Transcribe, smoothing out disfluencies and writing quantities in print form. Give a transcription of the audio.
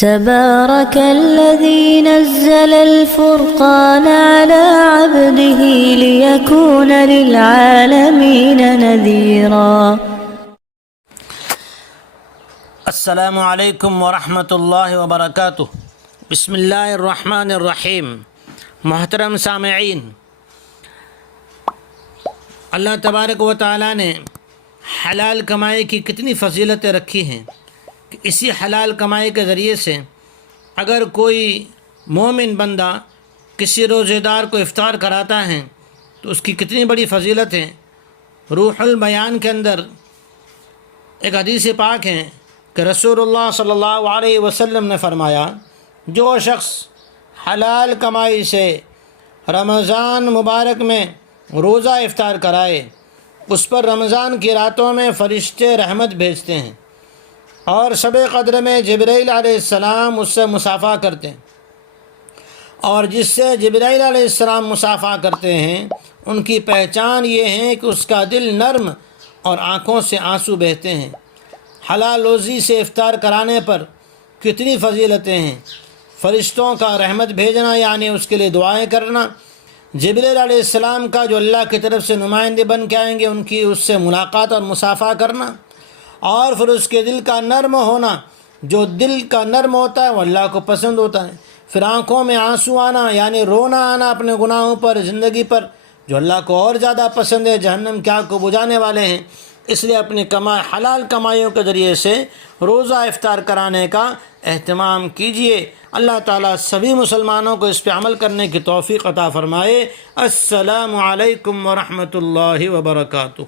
تبارك الذي نزل الفرقان على عبده ليكون للعالمين نذيرا۔ السلام علیکم ورحمۃ اللہ وبرکاتہ۔ بسم اللہ الرحمن الرحیم۔ محترم سامعین، اللہ تبارک و تعالیٰ نے حلال کمائی کی کتنی فضیلتیں رکھی ہیں کہ اسی حلال کمائی کے ذریعے سے اگر کوئی مومن بندہ کسی روزے دار کو افطار کراتا ہے تو اس کی کتنی بڑی فضیلت ہے۔ روح البیان کے اندر ایک حدیث پاک ہے کہ رسول اللہ صلی اللہ علیہ وسلم نے فرمایا، جو شخص حلال کمائی سے رمضان مبارک میں روزہ افطار کرائے اس پر رمضان کی راتوں میں فرشتے رحمت بھیجتے ہیں اور شب قدر میں جبرائیل علیہ السلام اس سے مصافحہ کرتے ہیں، اور جس سے جبرائیل علیہ السلام مصافحہ کرتے ہیں ان کی پہچان یہ ہے کہ اس کا دل نرم اور آنکھوں سے آنسو بہتے ہیں۔ حلال روزی سے افطار کرانے پر کتنی فضیلتیں ہیں۔ فرشتوں کا رحمت بھیجنا یعنی اس کے لیے دعائیں کرنا، جبرائیل علیہ السلام کا جو اللہ کی طرف سے نمائندے بن کے آئیں گے ان کی اس سے ملاقات اور مصافحہ کرنا، اور پھر اس کے دل کا نرم ہونا، جو دل کا نرم ہوتا ہے وہ اللہ کو پسند ہوتا ہے۔ پھر آنکھوں میں آنسو آنا یعنی رونا آنا اپنے گناہوں پر، زندگی پر، جو اللہ کو اور زیادہ پسند ہے، جہنم کی آگ کو بجھانے والے ہیں۔ اس لیے اپنی حلال کمائیوں کے ذریعے سے روزہ افطار کرانے کا اہتمام کیجیے۔ اللہ تعالیٰ سبھی مسلمانوں کو اس پہ عمل کرنے کی توفیق عطا فرمائے۔ السلام علیکم ورحمۃ اللہ وبرکاتہ۔